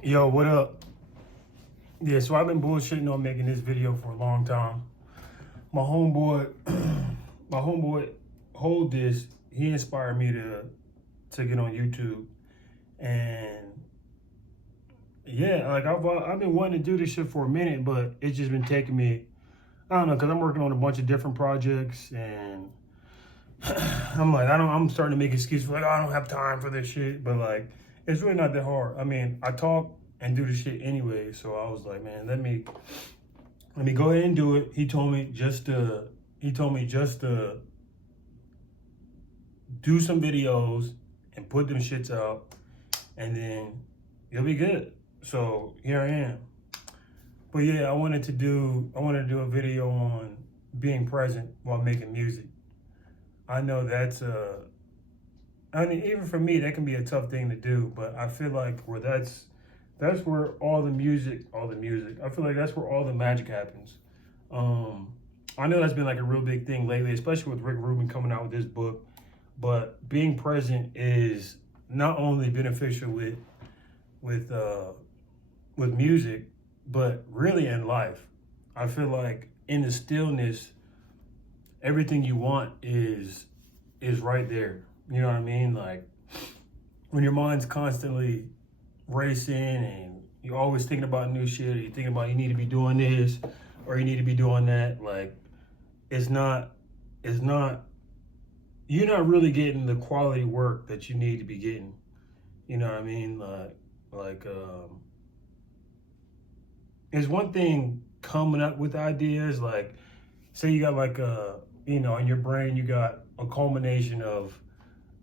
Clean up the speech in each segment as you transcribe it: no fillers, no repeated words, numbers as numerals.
Yo, what up? Yeah, so I've been bullshitting on making this video for a long time. My homeboy, my homeboy, hold this. He inspired me to get on YouTube, and yeah, like I've been wanting to do this shit for a minute, but it's just been taking me. I don't know, cause I'm working on a bunch of different projects, and I'm starting to make excuses like, oh, I don't have time for this shit, but like it's really not that hard. I mean, I talk and do the shit anyway, so I was like, man, let me go ahead and do it. He told me just to do some videos and put them shits out, and then you'll be good. So here I am. But yeah, I wanted to do a video on being present while making music. I know I mean, even for me, that can be a tough thing to do, but I feel like that's where I feel like that's where all the magic happens. I know that's been like a real big thing lately, especially with Rick Rubin coming out with this book. But being present is not only beneficial with music, but really in life. I feel like in the stillness, everything you want is right there. You know what I mean? Like when your mind's constantly racing and you're always thinking about new shit, or you're thinking about you need to be doing this or you need to be doing that, like it's not you're not really getting the quality work that you need to be getting. You know what I mean? Like it's one thing coming up with ideas, like say you got like in your brain you got a culmination of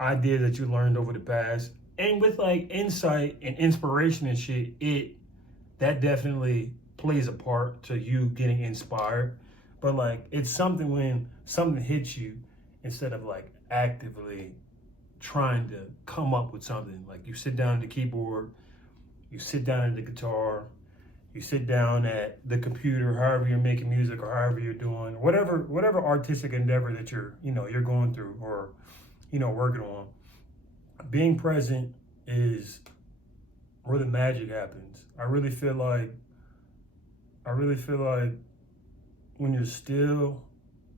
ideas that you learned over the past, and with like insight and inspiration and shit, that definitely plays a part to you getting inspired. But like it's something when something hits you, instead of like actively trying to come up with something. Like you sit down at the keyboard, you sit down at the guitar, you sit down at the computer, however you're making music or however you're doing whatever artistic endeavor that you're going through or working on. Being present is where the magic happens. I really feel like when you're still,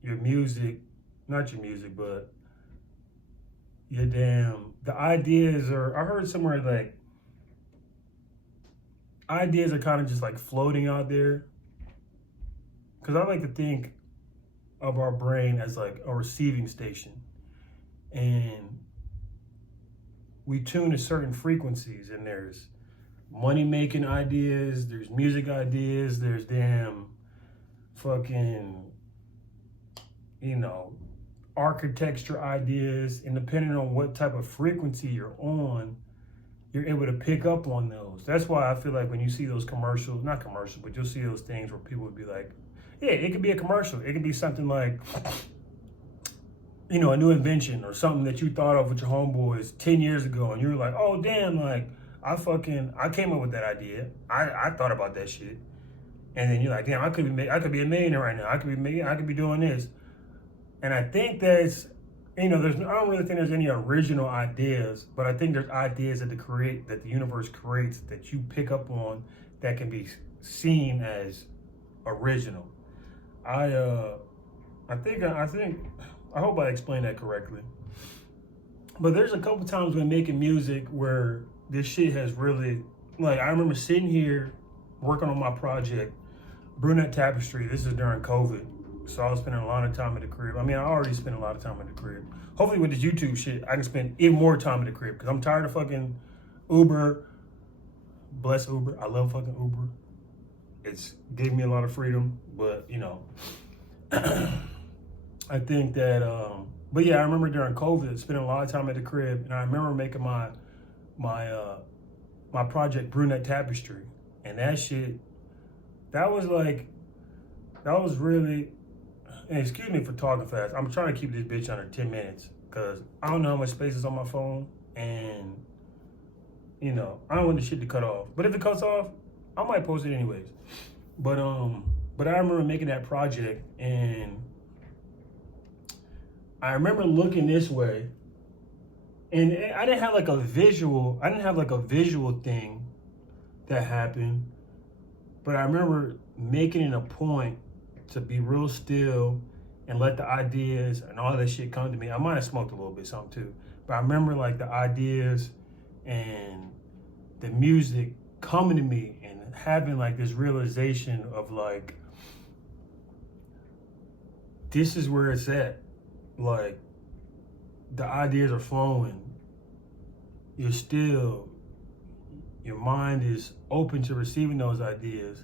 your music, not your music, but the ideas are, I heard somewhere like ideas are kind of just like floating out there. Cause I like to think of our brain as like a receiving station, and we tune to certain frequencies, and there's money making ideas, there's music ideas, there's damn fucking, architecture ideas, and depending on what type of frequency you're on, you're able to pick up on those. That's why I feel like when you see those commercials, not commercials, but you'll see those things where people would be like, yeah, it could be a commercial. It could be something like, a new invention or something that you thought of with your homeboys 10 years ago. And you were like, oh, damn, like, I came up with that idea. I thought about that shit. And then you're like, damn, I could be a millionaire right now. I could be doing this. And I think that's, I don't really think there's any original ideas, but I think there's ideas that the universe creates that you pick up on that can be seen as original. I hope I explained that correctly. But there's a couple times when making music where this shit has really, like, I remember sitting here working on my project, Brunette Tapestry. This is during COVID. So I was spending a lot of time at the crib. I mean, I already spent a lot of time at the crib. Hopefully with this YouTube shit, I can spend even more time at the crib, because I'm tired of fucking Uber. Bless Uber. I love fucking Uber. It's gave me a lot of freedom, but I think that, but yeah, I remember during COVID, spending a lot of time at the crib, and I remember making my project Brunette Tapestry, and that shit, that was really, and excuse me for talking fast. I'm trying to keep this bitch under 10 minutes because I don't know how much space is on my phone, and I don't want the shit to cut off. But if it cuts off, I might post it anyways. But I remember making that project, and I remember looking this way, and I didn't have like a visual thing that happened. But I remember making it a point to be real still and let the ideas and all that shit come to me. I might have smoked a little bit, something too. But I remember like the ideas and the music coming to me and having like this realization of like, this is where it's at. Like, the ideas are flowing. Your mind is open to receiving those ideas.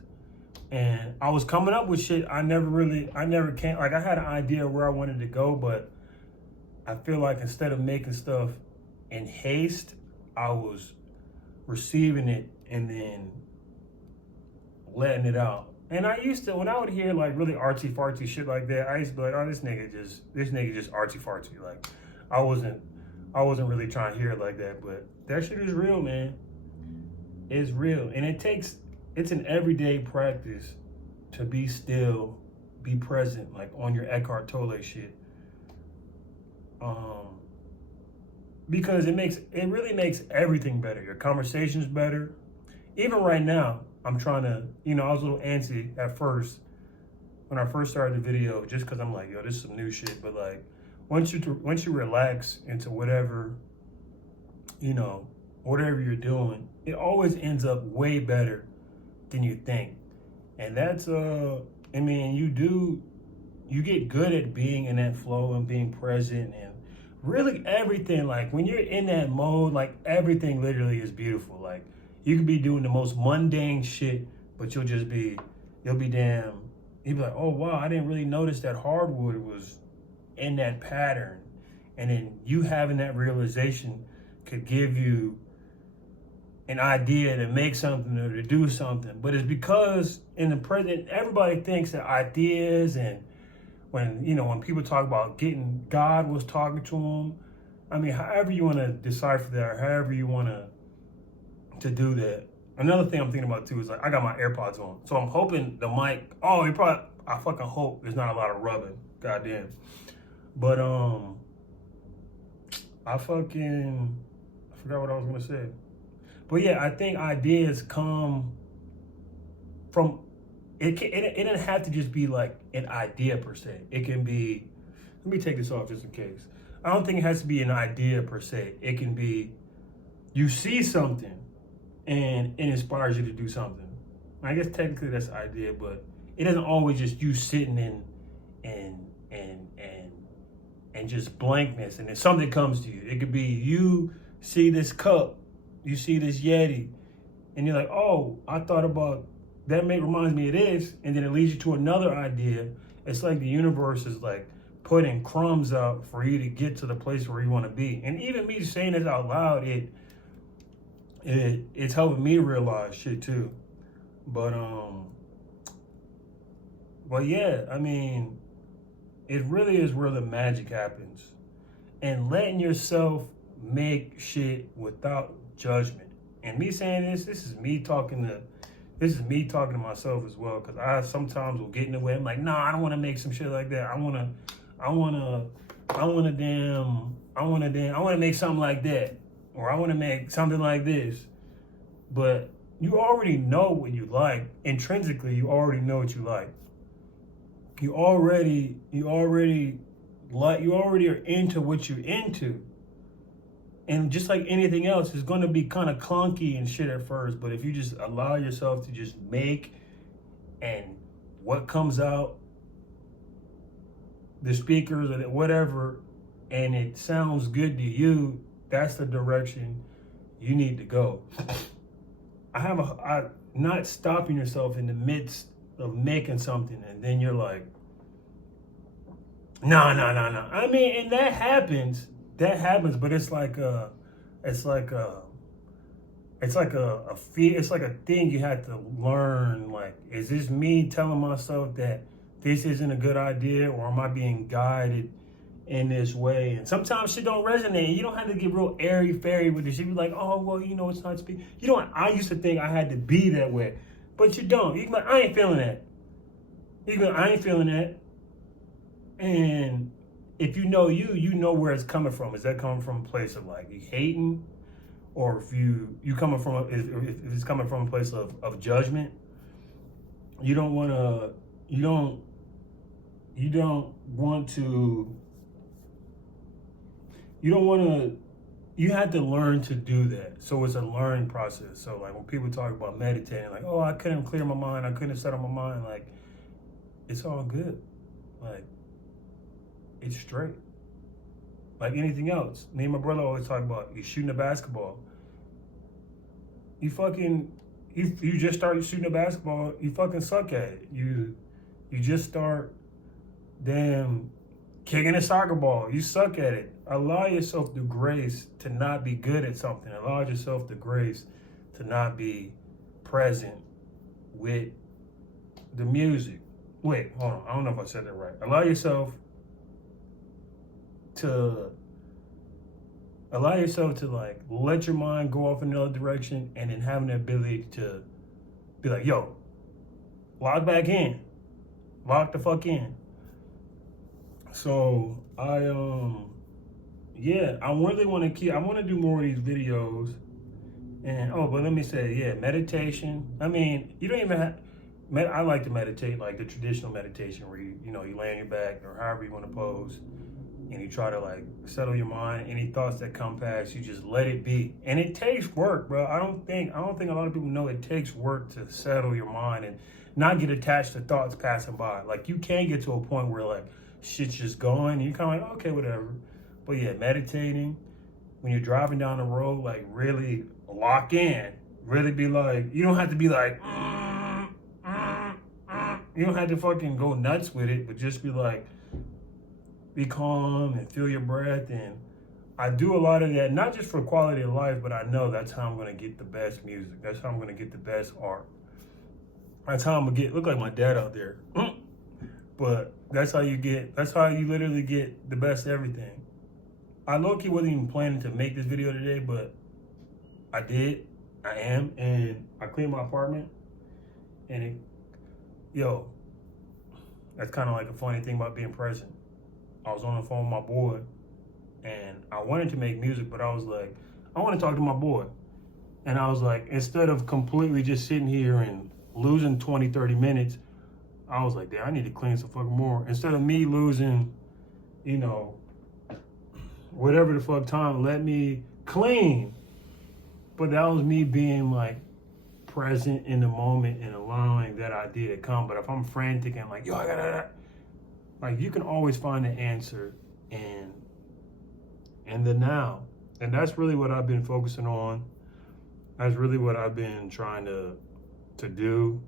And I was coming up with shit I never came, like I had an idea where I wanted to go, but I feel like instead of making stuff in haste, I was receiving it and then letting it out. And I used to, when I would hear like really artsy fartsy shit like that, I used to be like, oh, this nigga just artsy fartsy. Like, I wasn't really trying to hear it like that, but that shit is real, man. It's real. And it's an everyday practice to be still, be present, like on your Eckhart Tolle shit. Because it really makes everything better. Your conversation's better. Even right now, I'm trying to, I was a little antsy at first when I first started the video, just because I'm like, yo, this is some new shit. But like, once you relax into whatever you're doing, it always ends up way better than you think. And that's, you get good at being in that flow and being present and really everything. Like when you're in that mode, like everything literally is beautiful. Like you could be doing the most mundane shit, but you'll be like, oh wow, I didn't really notice that hardwood was in that pattern. And then you having that realization could give you an idea to make something or to do something. But it's because in the present, everybody thinks that ideas, and when people talk about God was talking to them. I mean, however you want to decipher that, or however you want to do that. Another thing I'm thinking about too is like, I got my AirPods on. So I'm hoping the mic, I fucking hope there's not a lot of rubbing. Goddamn. But I forgot what I was gonna say. But yeah, I think ideas come from, it doesn't have to just be like an idea per se. It can be, let me take this off just in case. I don't think it has to be an idea per se. It can be, you see something and it inspires you to do something. I guess technically that's an idea, but it isn't always just you sitting in and just blankness and then something comes to you. It could be you see this cup, you see this Yeti, and you're like, oh, I thought about that, reminds me of this, and then it leads you to another idea. It's like the universe is like putting crumbs out for you to get to the place where you want to be. And even me saying this out loud, it's helping me realize shit too. But yeah, I mean, it really is where the magic happens. And letting yourself make shit without judgment. And me saying this is me talking to myself as well, because I sometimes will get in the way. I'm like, nah, I don't want to make some shit like that. I want to make something like that, or I want to make something like this. But you already know what you like. Intrinsically, you already know what you like. You already are into what you're into. And just like anything else, it's going to be kind of clunky and shit at first. But if you just allow yourself to just make, and what comes out, the speakers or whatever, and it sounds good to you, that's the direction you need to go. Not stopping yourself in the midst of making something and then you're like, no. I mean, and that happens, but it's like a thing you have to learn. Like, is this me telling myself that this isn't a good idea, or am I being guided in this way? And sometimes shit don't resonate. You don't have to get real airy-fairy with this. You be like, oh, well, it's not speak. I used to think I had to be that way, but you don't. You can be like, I ain't feeling that. I ain't feeling that. And if you know you know where it's coming from. Is that coming from a place of like you hating? or if you coming from if it's coming from a place of judgment, you don't want to you don't want to you have to learn to do that. So it's a learning process. So like when people talk about meditating, like, oh, I couldn't clear my mind, I couldn't settle my mind, like, it's all good. Like, it's straight. Like anything else. Me and my brother always talk about, you shooting a basketball. You just start shooting a basketball, you fucking suck at it. You just start kicking a soccer ball, you suck at it. Allow yourself the grace to not be good at something. Allow yourself the grace to not be present with the music. Wait, hold on. I don't know if I said that right. Allow yourself to like let your mind go off in another direction, and then having the ability to be like, yo, log back in. Lock the fuck in. So I really want to do more of these videos. And but let me say, meditation. I mean, you don't even have I like to meditate like the traditional meditation where you lay on your back or however you want to pose, and you try to like settle your mind. Any thoughts that come past, you just let it be. And it takes work, bro. I don't think a lot of people know it takes work to settle your mind and not get attached to thoughts passing by. Like you can get to a point where like shit's just going, and you're kind of like, okay, whatever. But yeah, meditating, when you're driving down the road, like really lock in. Really be like, you don't have to be like, you don't have to fucking go nuts with it, but just be like, be calm and feel your breath. And I do a lot of that, not just for quality of life, but I know that's how I'm going to get the best music. That's how I'm going to get the best art. That's how I'm going to look like my dad out there. But that's how you literally get the best everything. I low-key wasn't even planning to make this video today, but I did. I am. And I cleaned my apartment. And that's kind of like a funny thing about being present. I was on the phone with my boy, and I wanted to make music, but I was like, I want to talk to my boy. And I was like, instead of completely just sitting here and losing 20, 30 minutes, I was like, damn, I need to clean some fucking more. Instead of me losing, whatever the fuck time, let me clean. But that was me being like present in the moment and allowing that idea to come. But if I'm frantic and like, yo, I gotta that, like, you can always find the answer in the now. And that's really what I've been focusing on. That's really what I've been trying to do.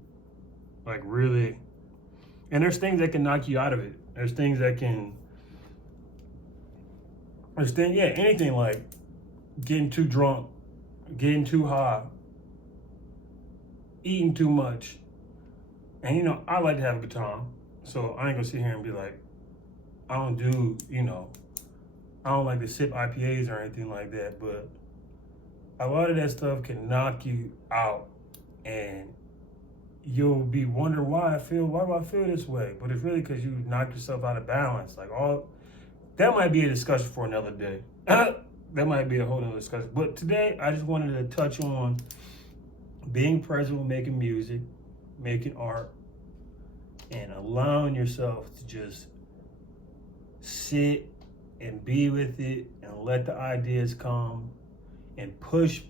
Like really. And there's things that can knock you out of it. There's things that can, anything like getting too drunk, getting too high, eating too much. And I like to have a good time. So I ain't gonna sit here and be like, I don't like to sip IPAs or anything like that, but a lot of that stuff can knock you out, and you'll be wondering why do I feel this way? But it's really because you knocked yourself out of balance. Like that might be a discussion for another day. That might be a whole other discussion. But today I just wanted to touch on being present with making music, making art, and allowing yourself to just sit and be with it and let the ideas come and push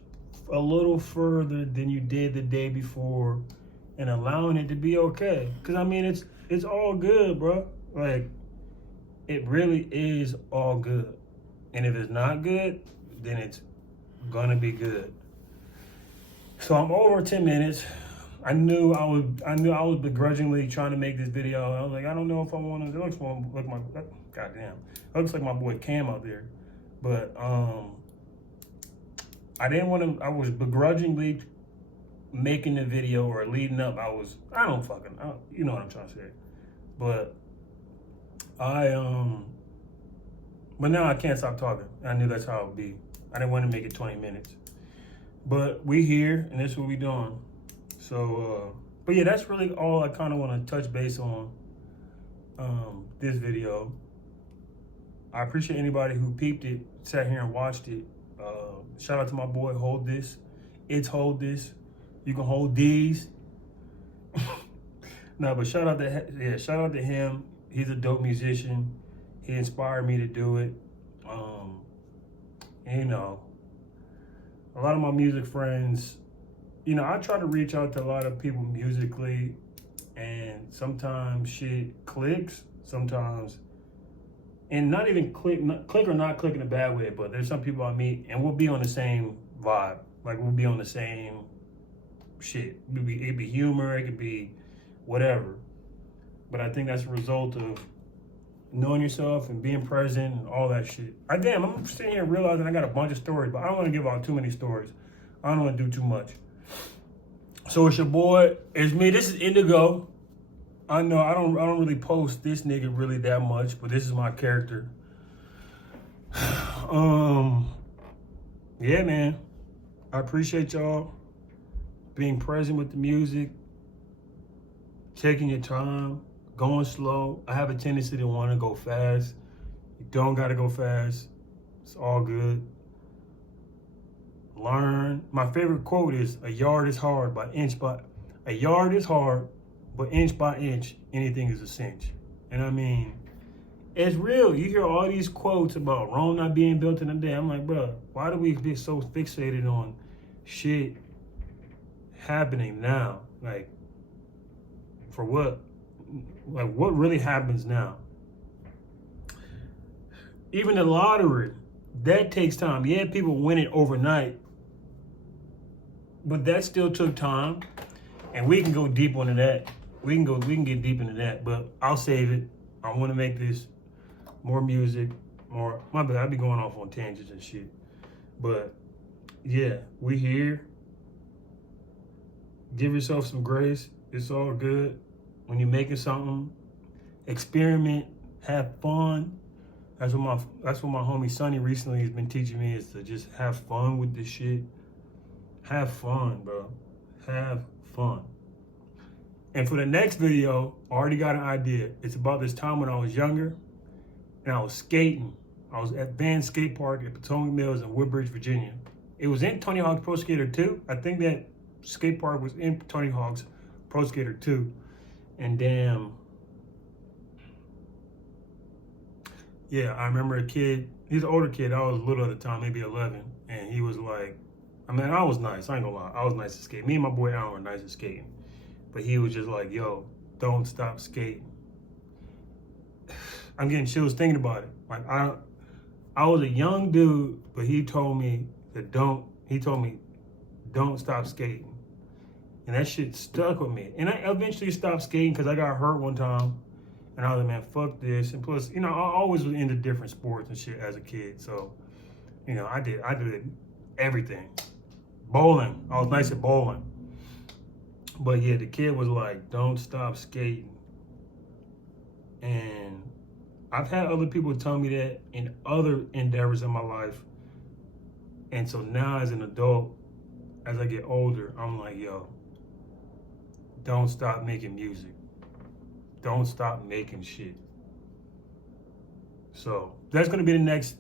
a little further than you did the day before, and allowing it to be okay. Because I mean, it's all good, bro. Like, it really is all good. And if it's not good, then it's gonna be good. So I'm over 10 minutes. I knew I was begrudgingly trying to make this video. I was like, I don't know if I want to. It looks like goddamn. It looks like my boy Cam out there. But I didn't want to. I was begrudgingly making the video or leading up. You know what I'm trying to say. But but now I can't stop talking. I knew that's how it would be. I didn't want to make it 20 minutes. But we here, and this is what we doing. So, but yeah, that's really all I kind of want to touch base on this video. I appreciate anybody who peeped it, sat here and watched it. Shout out to my boy, Hold This. It's Hold This. You can hold these. No, but shout out to him. He's a dope musician. He inspired me to do it. And, you know, a lot of my music friends, you know, I try to reach out to a lot of people musically, and sometimes shit clicks, sometimes, and not even click or not click in a bad way, but there's some people I meet and we'll be on the same vibe. Like we'll be on the same shit. It could be humor, it could be whatever. But I think that's a result of knowing yourself and being present and all that shit. I'm sitting here realizing I got a bunch of stories, but I don't want to give out too many stories. I don't want to do too much. So it's your boy, it's me. This is Induhgo. I know I don't really post this nigga really that much, but this is my character. Yeah, man. I appreciate y'all being present with the music, taking your time, going slow. I have a tendency to want to go fast. You don't gotta go fast. It's all good. Learn. My favorite quote is, a yard is hard, but inch by inch, anything is a cinch. And I mean, it's real. You hear all these quotes about Rome not being built in a day. I'm like, bro, why do we be so fixated on shit happening now? Like, for what? Like, what really happens now? Even the lottery, that takes time. Yeah, people win it overnight, but that still took time. And we can go deep into that. We can get deep into that, but I'll save it. I want to make this more music, more. My bad, I be going off on tangents and shit. But yeah, we here. Give yourself some grace. It's all good. When you're making something, experiment, have fun. That's what my homie Sonny recently has been teaching me, is to just have fun with this shit. Have fun, bro. Have fun. And for the next video, I already got an idea. It's about this time when I was younger and I was skating. I was at Van Skate Park at Potomac Mills in Woodbridge, Virginia. It was in Tony Hawk's Pro Skater 2. I think that skate park was in Tony Hawk's Pro Skater 2. And damn, yeah, I remember a kid, he's an older kid, I was little at the time, maybe 11, and he was like, I mean, I was nice, I ain't gonna lie, I was nice at skating. Me and my boy Alan were nice at skating. But he was just like, yo, don't stop skating. I'm getting chills thinking about it. Like, I was a young dude, but he told me don't stop skating. And that shit stuck with me. And I eventually stopped skating because I got hurt one time. And I was like, man, fuck this. And plus, you know, I always was into different sports and shit as a kid. So, you know, I did everything. Bowling. I was nice at bowling. But yeah, the kid was like, don't stop skating. And I've had other people tell me that in other endeavors in my life. And so now as an adult, as I get older, I'm like, yo, don't stop making music. Don't stop making shit. So that's gonna be the next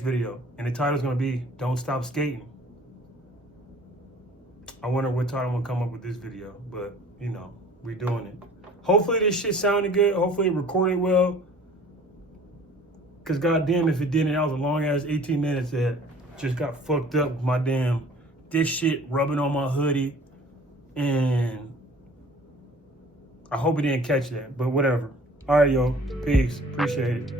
video. And the title's gonna be Don't Stop Skating. I wonder what title I'm gonna come up with this video, but you know, we're doing it. Hopefully this shit sounded good. Hopefully it recorded well. Cause goddamn if it didn't, that was a long ass 18 minutes that just got fucked up with my damn, this shit rubbing on my hoodie. And I hope it didn't catch that, but whatever. All right, yo, peace, appreciate it.